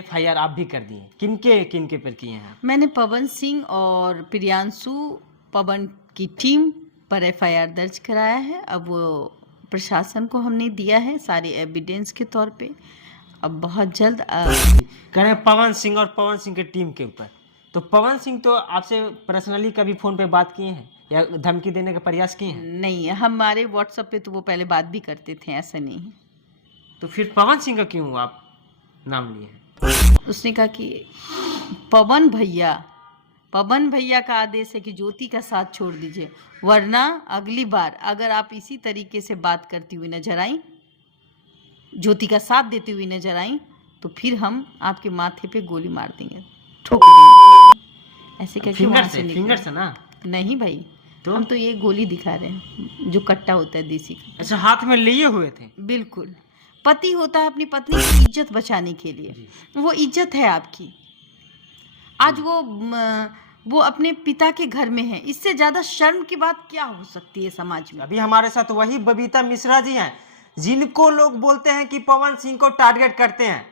FIR आप भी कर दिए, किनके किनके पर किए हैं? मैंने पवन सिंह और प्रियांशु पवन की टीम पर एफआईआर दर्ज कराया है। अब वो प्रशासन को हमने दिया है सारे एविडेंस के तौर पे। अब बहुत जल्द कह रहे हैं पवन सिंह और पवन सिंह की टीम के ऊपर। तो पवन सिंह तो आपसे पर्सनली कभी फोन पे बात किए हैं या धमकी देने का प्रयास किए हैं? नहीं, हमारे व्हाट्सएप पे तो वो पहले बात भी करते थे, ऐसा नहीं है। तो फिर पवन सिंह का क्यों आप नाम लिए हैं? उसने कहा कि पवन भैया का आदेश है कि ज्योति का साथ छोड़ दीजिए, वरना अगली बार अगर आप इसी तरीके से बात करती हुई नजर आई, ज्योति का साथ देती हुई नजर आई, तो फिर हम आपके माथे पे गोली मार देंगे, ठोक देंगे। ऐसे कहके वहां से फिंगर से ना? नहीं भाई, तो हम तो ये गोली दिखा रहे हैं जो कट्टा होता है देसी का। अच्छा, हाथ में लिए हुए थे? बिल्कुल। पति होता है अपनी पत्नी की इज्जत बचाने के लिए, वो इज्जत है आपकी। आज वो अपने पिता के घर में है, इससे ज्यादा शर्म की बात क्या हो सकती है समाज में? अभी हमारे साथ वही बबीता मिश्रा जी हैं, जिनको लोग बोलते हैं कि पवन सिंह को टारगेट करते हैं।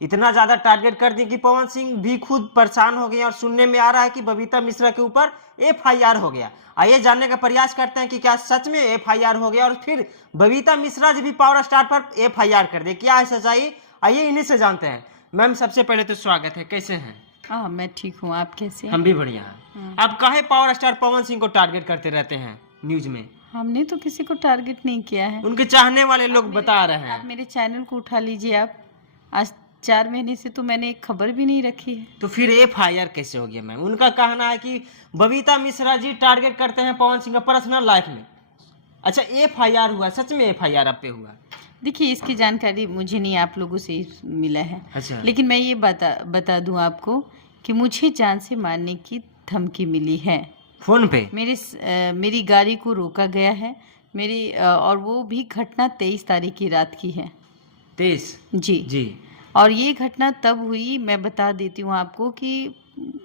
इतना ज्यादा टारगेट कर दिए कि पवन सिंह भी खुद परेशान हो गए और सुनने में आ रहा है कि बबीता मिश्रा के ऊपर एफआईआर हो गया। आइए जानने का प्रयास करते हैं कि क्या सच में एफआईआर हो गया और फिर बबीता मिश्रा जी भी पावर स्टार पर एफआईआर कर दे, क्या है सच्चाई? आइए इन्हीं से जानते हैं। मैम, सबसे पहले तो स्वागत है, कैसे हैं? हाँ, मैं ठीक हूँ, आप कैसे हैं? हम भी बढ़िया हैं। आप काहे पावर स्टार पवन सिंह को टारगेट करते रहते हैं न्यूज में? हमने तो किसी को टारगेट नहीं किया है। उनके चाहने वाले लोग बता रहे हैं। आप मेरे चैनल को उठा लीजिए। आप आज 4 महीने से तो मैंने एक खबर भी नहीं रखी है। तो फिर एफआईआर कैसे हो गया मैम? उनका कहना है कि बबीता मिश्रा जी टारगेट करते हैं पवन सिंह का पर्सनल लाइफ में। अच्छा, एफआईआर हुआ? सच में एफआईआर आप पे हुआ? देखिए, इसकी जानकारी मुझे नहीं, आप लोगों से ही मिला है। अच्छा। लेकिन मैं ये बता दूं आपको कि मुझे जान से मारने की धमकी मिली है। फोन पे? मेरी गाड़ी को रोका गया है, और वो भी घटना 23 तारीख की रात की है। 23? जी जी। और ये घटना तब हुई, मैं बता देती हूँ आपको, कि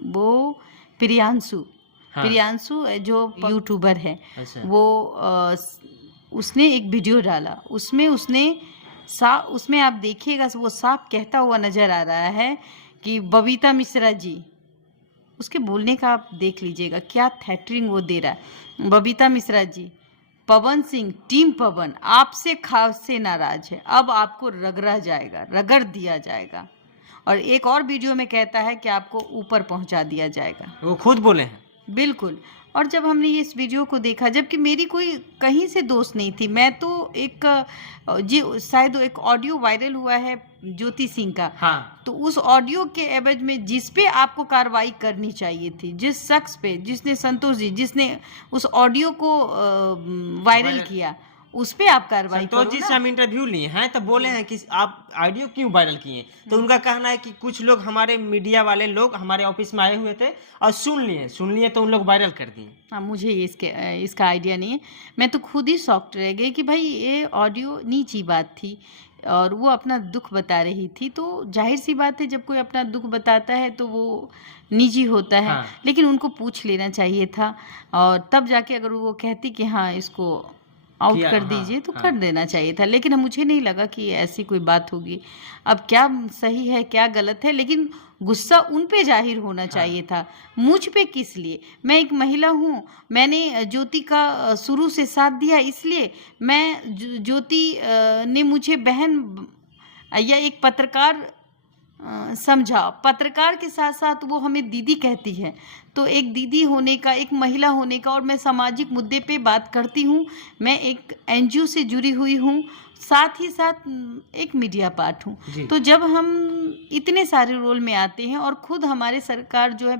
वो प्रियांशु जो यूट्यूबर है। अच्छा। वो उसने एक वीडियो डाला, उसमें आप देखिएगा, वो साफ कहता हुआ नजर आ रहा है कि बबीता मिश्रा जी, उसके बोलने का आप देख लीजिएगा क्या थ्रेटरिंग वो दे रहा है। बबीता मिश्रा जी, पवन सिंह, टीम पवन आपसे खासे नाराज है, अब आपको रगड़ दिया जाएगा। और एक और वीडियो में कहता है कि आपको ऊपर पहुंचा दिया जाएगा। वो खुद बोले हैं? बिल्कुल। और जब हमने ये इस वीडियो को देखा, जबकि मेरी कोई कहीं से दोस्त नहीं थी, मैं तो शायद एक ऑडियो वायरल हुआ है ज्योति सिंह का। हाँ। तो उस ऑडियो के एवज में जिस पे आपको कार्रवाई करनी चाहिए थी, जिस शख्स पे, जिसने संतोष जी, जिसने उस ऑडियो को वायरल किया, उस पे आप कार्रवाई करो। संतोष जी से हम इंटरव्यू लिए हैं, तो बोले हैं कि आप ऑडियो क्यों वायरल किए? तो उनका कहना है कि कुछ लोग, हमारे मीडिया वाले लोग हमारे ऑफिस में आए हुए थे और सुन लिए तो उन लोग वायरल कर दिए। हाँ, मुझे इसका आइडिया नहीं है। मैं तो खुद ही शॉक्ड रह गई कि भाई ये ऑडियो नीची बात थी और वो अपना दुख बता रही थी। तो जाहिर सी बात है, जब कोई अपना दुख बताता है तो वो निजी होता है। हाँ। लेकिन उनको पूछ लेना चाहिए था, और तब जाके अगर वो कहती कि हाँ इसको आउट कर दीजिए, तो कर देना चाहिए था। लेकिन मुझे नहीं लगा कि ऐसी कोई बात होगी। अब क्या सही है क्या गलत है, लेकिन गुस्सा उन पे जाहिर होना चाहिए था, मुझ पे किस लिए? मैं एक महिला हूँ, मैंने ज्योति का शुरू से साथ दिया, इसलिए ज्योति ने मुझे बहन या एक पत्रकार समझा। पत्रकार के साथ साथ वो हमें दीदी कहती है, तो एक दीदी होने का, एक महिला होने का, और मैं सामाजिक मुद्दे पे बात करती हूँ। मैं एक एनजीओ से जुड़ी हुई हूँ, साथ ही साथ एक मीडिया पार्ट हूँ। तो जब हम इतने सारे रोल में आते हैं और खुद हमारे सरकार जो है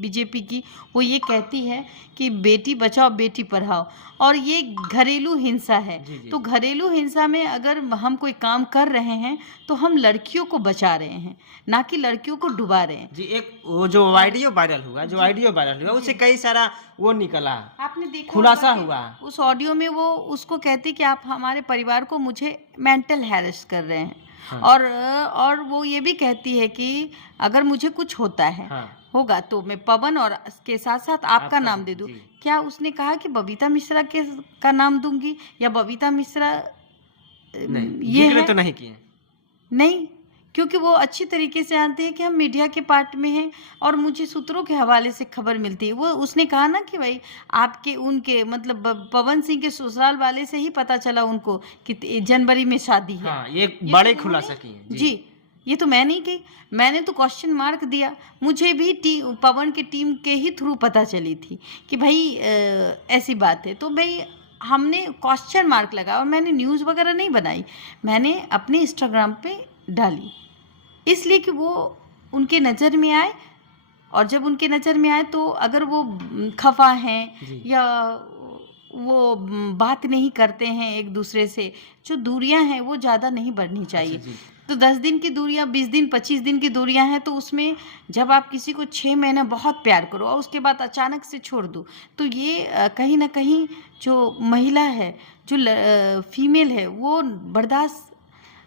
बीजेपी की, वो ये कहती है कि बेटी बचाओ बेटी पढ़ाओ, और ये घरेलू हिंसा है। तो घरेलू हिंसा में अगर हम कोई काम कर रहे हैं तो हम लड़कियों को बचा रहे हैं, ना कि लड़कियों को डुबा रहे हैं। जी, एक वो जो ऑडियो वायरल हुआ, उससे कई सारा वो निकला, आपने देखा, खुलासा हुआ। उस ऑडियो में वो उसको कहते कि आप हमारे परिवार को, मुझे मेंटल हैरेस कर रहे हैं। हाँ। और वो ये भी कहती है कि अगर मुझे कुछ होता है, हाँ, होगा तो मैं पवन और के साथ साथ आपका नाम दे दूं। क्या उसने कहा कि बबीता मिश्रा का नाम दूंगी या बबीता मिश्रा? नहीं, ये तो नहीं किए। नहीं, क्योंकि वो अच्छी तरीके से जानते हैं कि हम मीडिया के पार्ट में हैं और मुझे सूत्रों के हवाले से खबर मिलती है। वो उसने कहा ना कि भाई आपके उनके मतलब पवन सिंह के ससुराल वाले से ही पता चला उनको कि जनवरी में शादी है। हाँ, ये ये बड़े तो खुलासा उन्होंने किए जी, ये तो मैं नहीं कही, मैंने तो क्वेश्चन मार्क दिया। मुझे भी पवन की टीम के ही थ्रू पता चली थी कि भाई ऐसी बात है। तो भाई हमने क्वेश्चन मार्क लगा और मैंने न्यूज़ वगैरह नहीं बनाई, मैंने अपने इंस्टाग्राम पे डाली इसलिए कि वो उनके नज़र में आए। और जब उनके नज़र में आए तो अगर वो खफा हैं या वो बात नहीं करते हैं एक दूसरे से, जो दूरियां हैं वो ज़्यादा नहीं बढ़नी चाहिए। तो 10 दिन की दूरियां, 20 दिन 25 दिन की दूरियां हैं, तो उसमें जब आप किसी को 6 महीना बहुत प्यार करो और उसके बाद अचानक से छोड़ दो, तो ये कहीं ना कहीं जो महिला है, जो फीमेल है, वो बर्दाश्त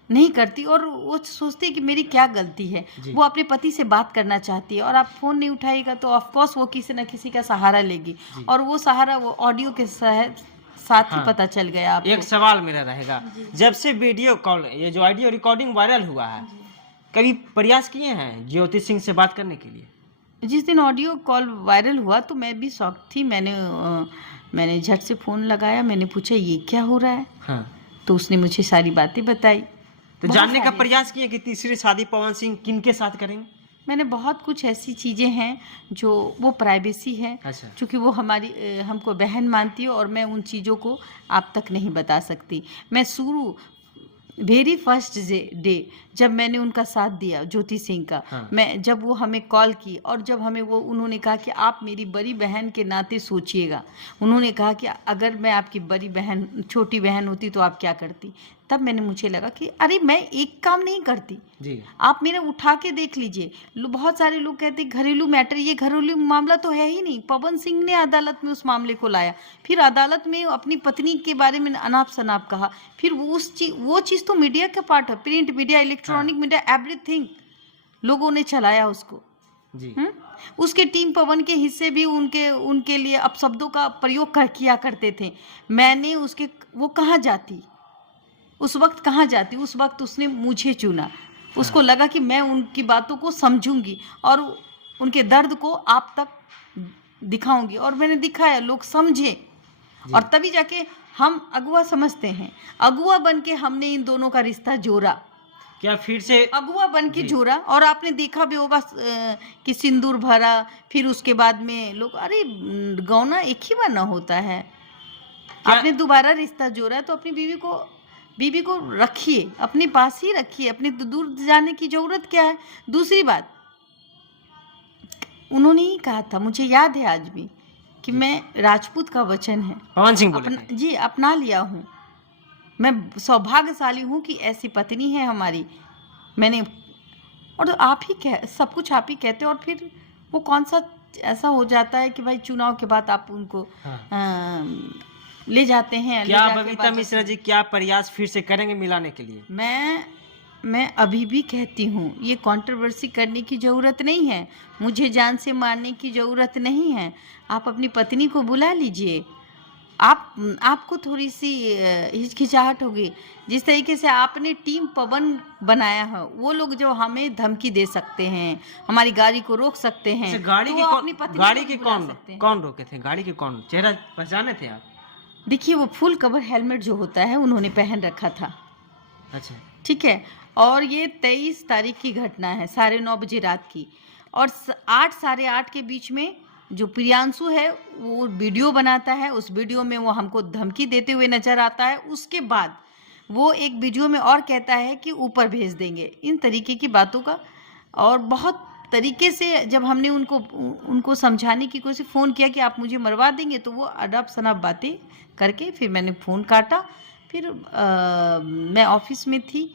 नहीं करती और वो सोचती है कि मेरी क्या गलती है। वो अपने पति से बात करना चाहती है और आप फ़ोन नहीं उठाएगा तो ऑफ कोर्स वो किसी न किसी का सहारा लेगी और वो सहारा वो ऑडियो के साथ ही पता चल गया आपको। एक सवाल मेरा रहेगा, जब से वीडियो कॉल, ये जो ऑडियो रिकॉर्डिंग वायरल हुआ है, कभी प्रयास किए हैं ज्योति सिंह से बात करने के लिए? जिस दिन ऑडियो कॉल वायरल हुआ तो मैं भी शॉक थी। मैंने झट से फ़ोन लगाया, मैंने पूछा ये क्या हो रहा है। हाँ। तो उसने मुझे सारी बातें बताई। तो जानने का प्रयास किए कि तीसरी शादी पवन सिंह किन के साथ करेंगे? मैंने बहुत कुछ ऐसी चीज़ें हैं जो वो प्राइवेसी है। अच्छा। क्योंकि वो हमारी हमको बहन मानती है और मैं उन चीज़ों को आप तक नहीं बता सकती। मैं वेरी फर्स्ट डे जब मैंने उनका साथ दिया ज्योति सिंह का, मैं जब वो हमें कॉल की और जब हमें वो उन्होंने कहा कि आप मेरी बड़ी बहन के नाते सोचिएगा, उन्होंने कहा कि अगर मैं आपकी बड़ी बहन, छोटी बहन होती तो आप क्या करती, तब मुझे लगा कि अरे मैं एक काम नहीं करती जी। आप मेरा उठा के देख लीजिए। बहुत सारे लोग कहते हैं घरेलू मैटर, ये घरेलू मामला तो है ही नहीं। पवन सिंह ने अदालत में उस मामले को लाया, फिर अदालत में अपनी पत्नी के बारे में अनाप शनाप कहा, फिर वो चीज़ तो मीडिया का पार्ट है, print media, electronic media, everything लोगों ने चलाया उसको जी। उसके टीम पवन के हिस्से भी उनके लिए अपशब्दों का प्रयोग किया करते थे। मैंने वो कहाँ जाती उस वक्त, कहाँ जाती उस वक्त, उसने मुझे चुना। उसको लगा कि मैं उनकी बातों को समझूंगी और उनके दर्द को आप तक दिखाऊंगी, और मैंने दिखाया, लोग समझे और तभी जाके हम अगुआ समझते हैं। अगुआ बन के हमने इन दोनों का रिश्ता जोड़ा। क्या फिर से अगुआ बन के जोड़ा? और आपने देखा भी होगा कि सिंदूर भरा, फिर उसके बाद में लोग, अरे गौना एक ही बार ना होता है। आपने दोबारा रिश्ता जोड़ा तो अपनी बीवी को रखिए, अपने पास ही रखिए, अपने दूर जाने की जरूरत क्या है। दूसरी बात, उन्होंने ही कहा था, मुझे याद है आज भी, कि मैं राजपूत का वचन है पवन सिंह बोले जी अपना लिया हूँ। मैं सौभाग्यशाली हूँ कि ऐसी पत्नी है हमारी। मैंने, और आप ही सब कुछ आप ही कहते, और फिर वो कौन सा ऐसा हो जाता है कि भाई चुनाव के बाद आप उनको ले जाते हैं। क्या बबीता मिश्रा जी क्या प्रयास फिर से करेंगे मिलाने के लिए? मैं अभी भी कहती हूँ, ये कंट्रोवर्सी करने की ज़रूरत नहीं है, मुझे जान से मारने की ज़रूरत नहीं है। आप अपनी पत्नी को बुला लीजिए। आपको थोड़ी सी हिचकिचाहट होगी, जिस तरीके से आपने टीम पवन बनाया है, वो लोग जो हमें धमकी दे सकते हैं, हमारी गाड़ी को रोक सकते हैं। गाड़ी की कौन रोके थे? गाड़ी के कौन, चेहरा पहचाने थे आप? देखिए, वो फुल कवर हेलमेट जो होता है उन्होंने पहन रखा था। अच्छा, ठीक है। और ये 23 तारीख की घटना है, 9:30 बजे रात की, और 8 साढ़े 8 के बीच में जो प्रियांशु है वो वीडियो बनाता है। उस वीडियो में वो हमको धमकी देते हुए नजर आता है। उसके बाद वो एक वीडियो में और कहता है कि ऊपर भेज देंगे, इन तरीके की बातों का। और बहुत तरीके से जब हमने उनको समझाने की कोशिश, फ़ोन किया कि आप मुझे मरवा देंगे, तो वो अडप शनप बातें करके फिर मैंने फ़ोन काटा। फिर मैं ऑफिस में थी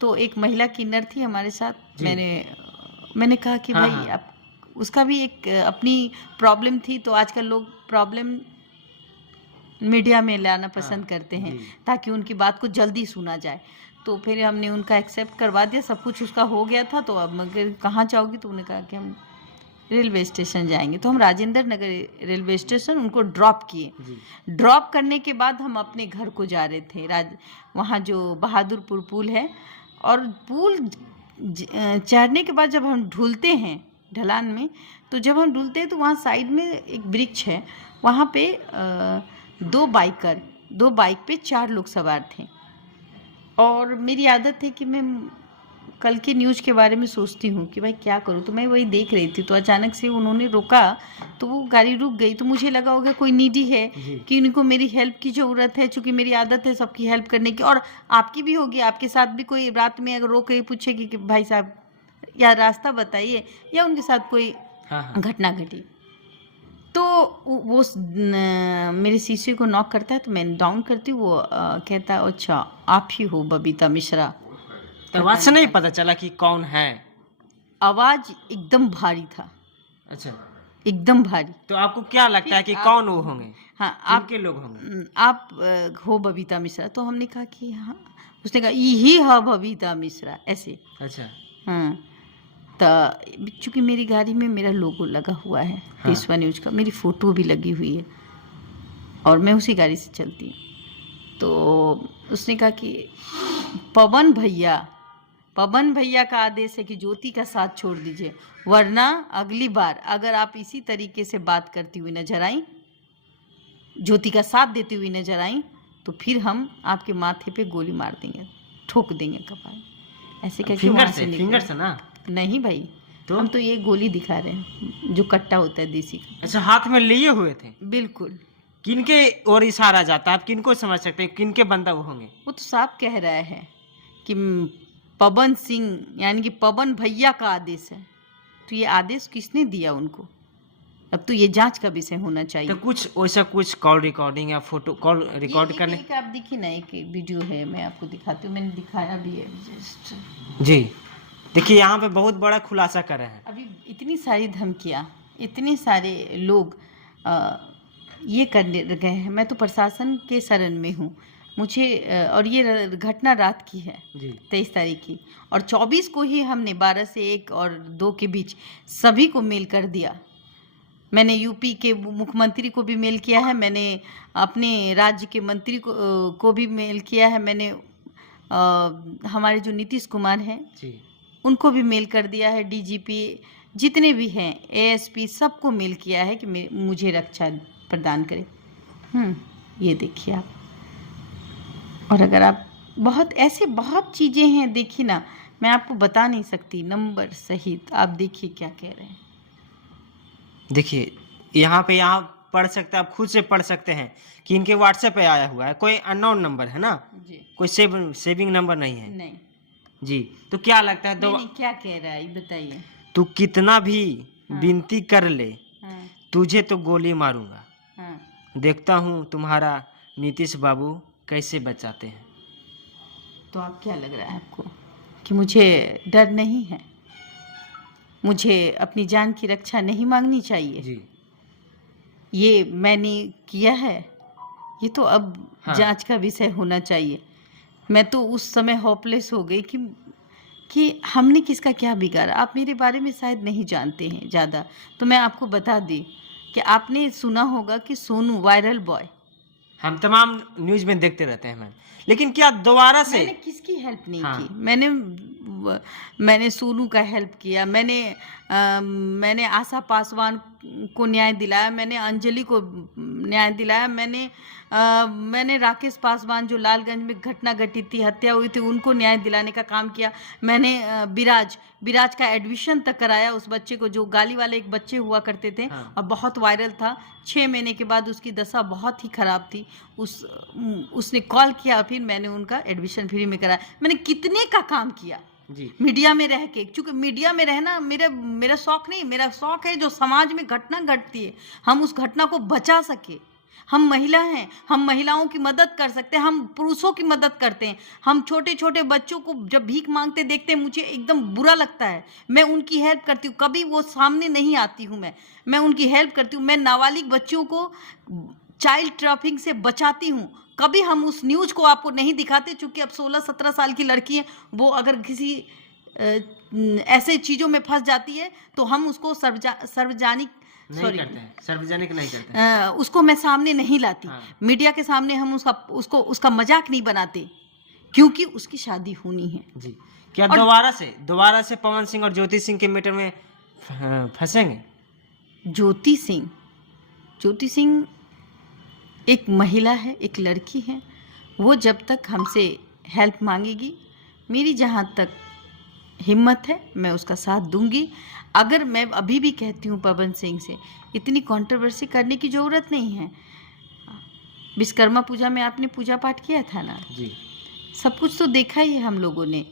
तो एक महिला किन्नर थी हमारे साथ। मैंने कहा कि भाई आप, उसका भी एक अपनी प्रॉब्लम थी, तो आजकल लोग प्रॉब्लम मीडिया में लाना पसंद करते हैं ताकि उनकी बात को जल्दी सुना जाए। तो फिर हमने उनका एक्सेप्ट करवा दिया, सब कुछ उसका हो गया था। तो अब मगर कहाँ जाओगी? तो उन्होंने कहा कि हम रेलवे स्टेशन जाएंगे। तो हम राजेंद्र नगर रेलवे स्टेशन उनको ड्रॉप किए। ड्रॉप करने के बाद हम अपने घर को जा रहे थे। वहाँ जो बहादुरपुर पुल है, और पुल चढ़ने के बाद जब हम ढूलते हैं ढलान में, तो जब हम ढूलते हैं तो वहाँ साइड में एक वृक्ष है, वहाँ पे 2 बाइक पे 4 लोग सवार थे। और मेरी आदत है कि मैं कल के न्यूज़ के बारे में सोचती हूँ कि भाई क्या करूँ, तो मैं वही देख रही थी, तो अचानक से उन्होंने रोका तो वो गाड़ी रुक गई, तो मुझे लगा होगा कोई नीडी है कि उनको मेरी हेल्प की ज़रूरत है, चूँकि मेरी आदत है सबकी हेल्प करने की, और आपकी भी होगी, आपके साथ भी कोई रात में अगर रोक के पूछेगी कि भाई साहब या रास्ता बताइए, या उनके साथ कोई घटना घटी, तो वो मेरे शीशे को नॉक करता है, तो मैं डाउन करती हूँ, वो कहता है अच्छा आप ही हो बबीता मिश्रा। तो आवाज से नहीं पता चला कि कौन है? आवाज एकदम भारी था। अच्छा, एकदम भारी। तो आपको क्या लगता है कि कौन वो होंगे? हाँ, आपके लोग होंगे? आप हो बबीता मिश्रा? तो हमने कहा कि हाँ। उसने कहा यही है बबीता मिश्रा, ऐसे। अच्छा, हाँ, तो चूँकि मेरी गाड़ी में मेरा लोगो लगा हुआ है, पेशवा न्यूज का, मेरी फ़ोटो भी लगी हुई है और मैं उसी गाड़ी से चलती हूँ। तो उसने कहा कि पवन भैया का आदेश है कि ज्योति का साथ छोड़ दीजिए, वरना अगली बार अगर आप इसी तरीके से बात करती हुई नजर आई, ज्योति का साथ देती हुई नजर आई, तो फिर हम आपके माथे पे गोली मार देंगे, ठोक देंगे कपाल। ऐसे करके वहाँ से फिंगर से ना? नहीं भाई, तो हम तो ये गोली दिखा रहे हैं जो कट्टा होता है देसी का। अच्छा, हाथ में लिए हुए थे? बिल्कुल। किनके और इशारा जाता है? आप किनको समझ सकते हैं किनके बंदा वो होंगे? वो तो साफ कह रहा है कि पवन सिंह यानी कि पवन भैया का आदेश है, तो ये आदेश किसने दिया उनको? अब तो ये जांच का विषय होना चाहिए। तो कुछ वैसा कुछ कॉल रिकॉर्डिंग या फोटो कॉल रिकॉर्ड करने? एक आप देखिए ना, एक वीडियो है, मैं आपको दिखाती हूँ, मैंने दिखाया भी है जस्ट। जी, देखिए यहाँ पे बहुत बड़ा खुलासा कर रहे हैं। अभी इतनी सारी धमकियाँ, इतने सारे लोग ये करने गए हैं, मैं तो प्रशासन के शरण में हूँ। मुझे और ये घटना रात की है, 23 तारीख की, और 24 को ही हमने 12 से 1 और 2 के बीच सभी को मेल कर दिया। मैंने यूपी के मुख्यमंत्री को भी मेल किया है, मैंने अपने राज्य के मंत्री को भी मेल किया है, मैंने हमारे जो नीतीश कुमार हैं उनको भी मेल कर दिया है, डीजीपी जितने भी हैं, एएसपी, सबको मेल किया है कि मुझे रक्षा प्रदान करें। ये देखिए आप, और अगर आप बहुत चीज़ें हैं, देखिए ना, मैं आपको बता नहीं सकती नंबर सहित। आप देखिए क्या कह रहे हैं। देखिए यहाँ पढ़ सकते हैं, आप खुद से पढ़ सकते हैं कि इनके व्हाट्सएप पे आया हुआ है, कोई अननोन नंबर है ना जी, कोई सेविंग नंबर नहीं है। नहीं जी, तो क्या लगता है? नहीं, क्या कह रहा है बताइए। तू कितना भी विनती कर ले, तुझे तो गोली मारूंगा, देखता हूँ तुम्हारा नीतीश बाबू कैसे बचाते हैं। तो आप क्या लग रहा है आपको कि मुझे डर नहीं है? मुझे अपनी जान की रक्षा नहीं मांगनी चाहिए जी? ये मैंने किया है, ये तो अब जांच का विषय होना चाहिए। मैं तो उस समय होपलेस हो गई कि हमने किसका क्या बिगाड़ा। आप मेरे बारे में शायद नहीं जानते हैं ज़्यादा, तो मैं आपको बता दी कि आपने सुना होगा कि सोनू वायरल बॉय, हम तमाम न्यूज़ में देखते रहते हैं मैम, लेकिन क्या दोबारा से मैंने किसकी हेल्प नहीं की? मैंने सोनू का हेल्प किया, मैंने आशा पासवान को न्याय दिलाया, मैंने अंजलि को न्याय दिलाया, मैंने राकेश पासवान जो लालगंज में घटना घटी थी, हत्या हुई थी, उनको न्याय दिलाने का काम किया। मैंने विराज का एडमिशन तक कराया, उस बच्चे को जो गाली वाले एक बच्चे हुआ करते थे और बहुत वायरल था। 6 महीने के बाद उसकी दशा बहुत ही खराब थी, उसने कॉल किया, फिर मैंने उनका एडमिशन फ्री में कराया। मैंने कितने का काम किया जी, मीडिया में रह के। क्योंकि मीडिया में रहना मेरा शौक नहीं, मेरा शौक है जो समाज में घटना घटती है हम उस घटना को बचा सके। हम महिला हैं, हम महिलाओं की मदद कर सकते हैं, हम पुरुषों की मदद करते हैं। हम छोटे छोटे बच्चों को जब भीख मांगते देखते हैं, मुझे एकदम बुरा लगता है, मैं उनकी हेल्प करती हूँ। कभी वो सामने नहीं आती हूँ, मैं उनकी हेल्प करती हूँ। मैं नाबालिग बच्चों को चाइल्ड ट्रैफिकिंग से बचाती हूँ। कभी हम उस न्यूज़ को आपको नहीं दिखाते, चूँकि अब 16-17 साल की लड़की है, वो अगर किसी ऐसे चीज़ों में फंस जाती है तो हम उसको सार्वजनिक नहीं करते, उसको मैं सामने नहीं लाती। मीडिया के सामने हम उसका मजाक नहीं बनाते क्योंकि उसकी शादी होनी है। जी। क्या और दोबारा से पवन सिंह और ज्योति सिंह के मैटर में फंसेंगे? ज्योति सिंह एक महिला है, एक लड़की है। वो जब तक हमसे हेल्प मांगेगी, मेरी जहाँ तक हिम्मत है मैं उसका साथ दूंगी। अगर मैं अभी भी कहती हूँ पवन सिंह से, इतनी कंट्रोवर्सी करने की ज़रूरत नहीं है। विश्वकर्मा पूजा में आपने पूजा पाठ किया था ना जी। सब कुछ तो देखा ही है हम लोगों ने।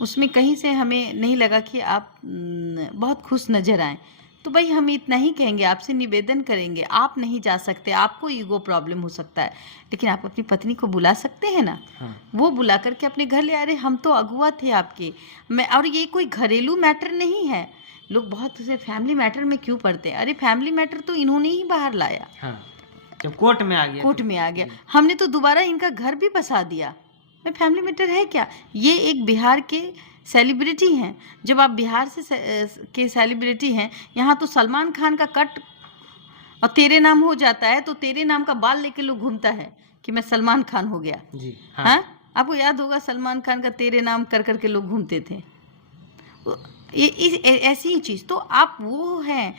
उसमें कहीं से हमें नहीं लगा कि आप बहुत खुश नज़र आए। तो भाई हम इतना ही कहेंगे, आपसे निवेदन करेंगे, आप नहीं जा सकते, आपको ईगो प्रॉब्लम हो सकता है, लेकिन आप अपनी पत्नी को बुला सकते हैं ना। हाँ। वो बुला करके अपने घर ले आ रहे, हम तो अगुआ थे आपके। और ये कोई घरेलू मैटर नहीं है। लोग बहुत उसे फैमिली मैटर में क्यों पढ़ते हैं? अरे फैमिली मैटर तो इन्होंने ही बाहर लाया। हाँ। जब कोर्ट में आ गया हमने तो दोबारा इनका घर भी बसा दिया। मैं फैमिली मैटर है क्या? ये एक बिहार के सेलिब्रिटी हैं। जब आप बिहार के सेलिब्रिटी हैं, यहाँ तो सलमान खान का कट और तेरे नाम हो जाता है, तो तेरे नाम का बाल लेके लोग घूमता है कि मैं सलमान खान हो गया जी। हाँ? आपको याद होगा सलमान खान का तेरे नाम कर करके लोग घूमते थे। ऐसी ही चीज़ तो आप वो हैं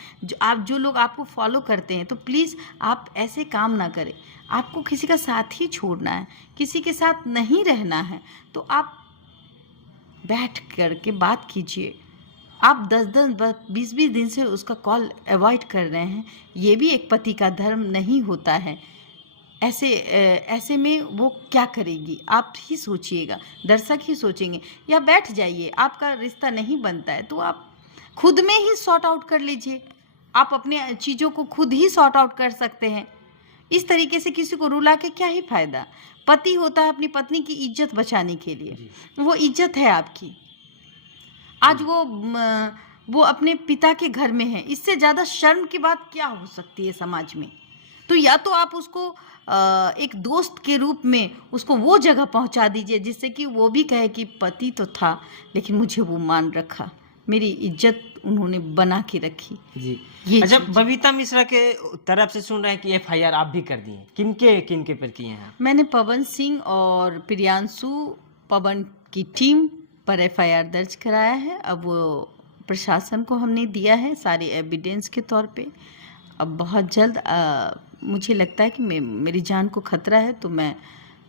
जो लोग आपको फॉलो करते हैं, तो प्लीज़ आप ऐसे काम ना करें। आपको किसी का साथ ही छोड़ना है, किसी के साथ नहीं रहना है, तो आप बैठ कर के बात कीजिए। आप 10-20 दिन से उसका कॉल अवॉइड कर रहे हैं, ये भी एक पति का धर्म नहीं होता है। ऐसे में वो क्या करेगी आप ही सोचिएगा, दर्शक ही सोचेंगे। या बैठ जाइए, आपका रिश्ता नहीं बनता है तो आप खुद में ही सॉर्ट आउट कर लीजिए। आप अपने चीज़ों को खुद ही सॉर्ट आउट कर सकते हैं। इस तरीके से किसी को रुला के क्या ही फायदा। पति होता है अपनी पत्नी की इज्जत बचाने के लिए, वो इज्जत है आपकी। आज वो अपने पिता के घर में है, इससे ज़्यादा शर्म की बात क्या हो सकती है समाज में? तो या तो आप उसको एक दोस्त के रूप में उसको वो जगह पहुंचा दीजिए जिससे कि वो भी कहे कि पति तो था लेकिन मुझे वो मान रखा, मेरी इज्जत उन्होंने बना के रखी। जी। अच्छा, बबीता मिश्रा के तरफ से सुन रहे हैं कि FIR आप भी कर दिए, किनके पर किए हैं? मैंने पवन सिंह और प्रियांशु पवन की टीम पर FIR दर्ज कराया है। अब वो प्रशासन को हमने दिया है सारे एविडेंस के तौर पे। अब बहुत जल्द मुझे लगता है कि मेरी जान को खतरा है, तो मैं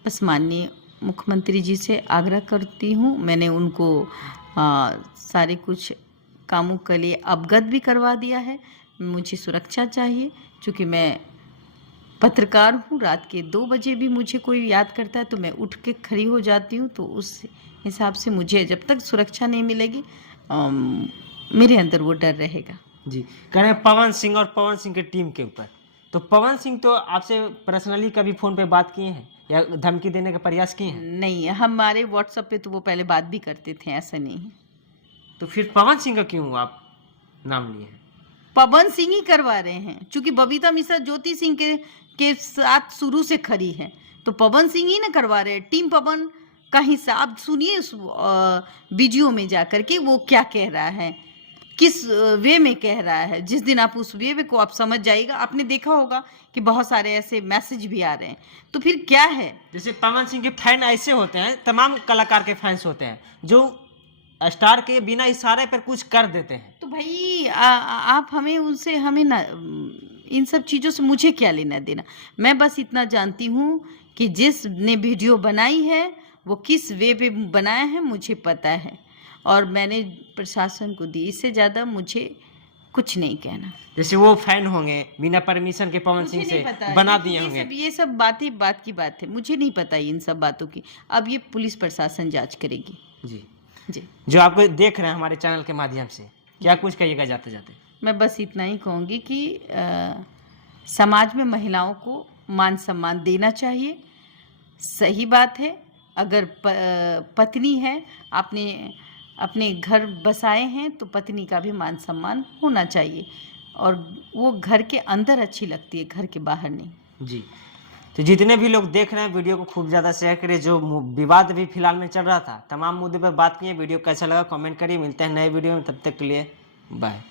बस माननीय मुख्यमंत्री जी से आग्रह करती हूँ। मैंने उनको सारे कुछ कामों के लिए अवगत भी करवा दिया है। मुझे सुरक्षा चाहिए, क्योंकि मैं पत्रकार हूँ। रात के 2 बजे भी मुझे कोई याद करता है तो मैं उठ के खड़ी हो जाती हूँ। तो उस हिसाब से मुझे जब तक सुरक्षा नहीं मिलेगी मेरे अंदर वो डर रहेगा। जी। कह रहे हैं पवन सिंह और पवन सिंह की टीम के ऊपर, तो पवन सिंह तो आपसे पर्सनली कभी फ़ोन पे बात किए हैं या धमकी देने का प्रयास किए हैं? नहीं, हमारे व्हाट्सएप पे तो वो पहले बात भी करते थे, ऐसा नहीं है। तो फिर पवन सिंह का क्यों आप नाम लिए हैं? पवन सिंह ही करवा रहे हैं, क्योंकि बबीता मिश्रा ज्योति सिंह के साथ शुरू से खड़ी है, तो पवन सिंह ही ना करवा रहे हैं। टीम पवन का हिस्सा आप सुनिए उस वीडियो में जाकर के वो क्या कह रहा है, किस वे में कह रहा है। जिस दिन आप उस वे को आप समझ जाइएगा। आपने देखा होगा कि बहुत सारे ऐसे मैसेज भी आ रहे हैं, तो फिर क्या है। जैसे पवन सिंह के फैन ऐसे होते हैं, तमाम कलाकार के फैंस होते हैं जो स्टार के बिना इशारे पर कुछ कर देते हैं। तो भाई आप हमें ना इन सब चीज़ों से मुझे क्या लेना देना। मैं बस इतना जानती हूँ कि जिसने वीडियो बनाई है वो किस वे पे बनाया है मुझे पता है, और मैंने प्रशासन को दी। इससे ज़्यादा मुझे कुछ नहीं कहना। जैसे वो फैन होंगे बिना परमिशन के पवन सिंह से बना दिए होंगे। ये सब बातें बात की बात है, मुझे नहीं पता इन सब बातों की। अब ये पुलिस प्रशासन जांच करेगी। जी। जो आपको देख रहे हैं हमारे चैनल के माध्यम से, क्या कुछ कहिएगा जाते जाते? मैं बस इतना ही कहूँगी कि समाज में महिलाओं को मान सम्मान देना चाहिए। सही बात है, अगर पत्नी है, अपने घर बसाए हैं, तो पत्नी का भी मान सम्मान होना चाहिए, और वो घर के अंदर अच्छी लगती है, घर के बाहर नहीं। जी। तो जितने भी लोग देख रहे हैं वीडियो को खूब ज़्यादा शेयर करिए। जो विवाद भी फिलहाल में चल रहा था, तमाम मुद्दे पर बात किए। वीडियो कैसा लगा कमेंट करिए। मिलते हैं नए वीडियो में, तब तक के लिए बाय।